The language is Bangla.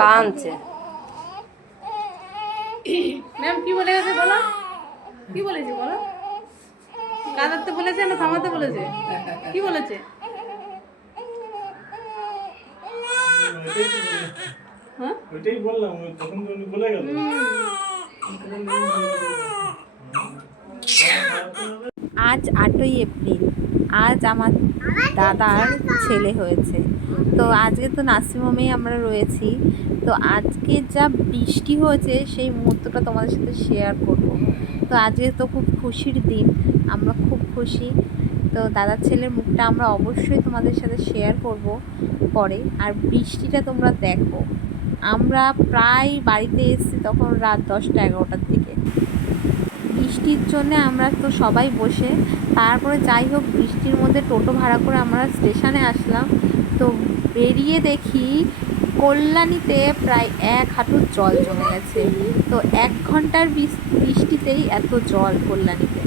কাঁদছে। ম্যাম কি বলে গেছে বলো, কি বলেছে বলো? কাঁদাতে বলেছে না থামাতে বলেছে? কি বলেছে? হ্যাঁ ওইটাই বললাম, তখন তো উনি বলে গেল। আজ 8ই এপ্রিল, আজ আমার দাদার ছেলে হয়েছে। তো আজকে তো নার্সিংহোমেই আমরা রয়েছি। তো আজকে যা বৃষ্টি হয়েছে সেই মুহূর্তটা তোমাদের সাথে শেয়ার করব। তো আজকে তো খুব খুশির দিন, আমরা খুব খুশি। তো দাদার ছেলের মুখটা আমরা অবশ্যই তোমাদের সাথে শেয়ার করব পরে। আর বৃষ্টিটা তোমরা দেখো, আমরা প্রায় বাড়িতে এসেছি তখন রাত 10টা-11টার দিকে। বৃষ্টির জন্যে আমরা তো সবাই বসে, তারপরে যাই হোক বৃষ্টির মধ্যে টোটো ভাড়া করে আমরা স্টেশনে আসলাম। তো বেরিয়ে দেখি কল্যাণীতে প্রায় 1 হাঁটু জল জমে গেছে। তো 1 ঘন্টার বৃষ্টিতেই এত জল কল্যাণীতে।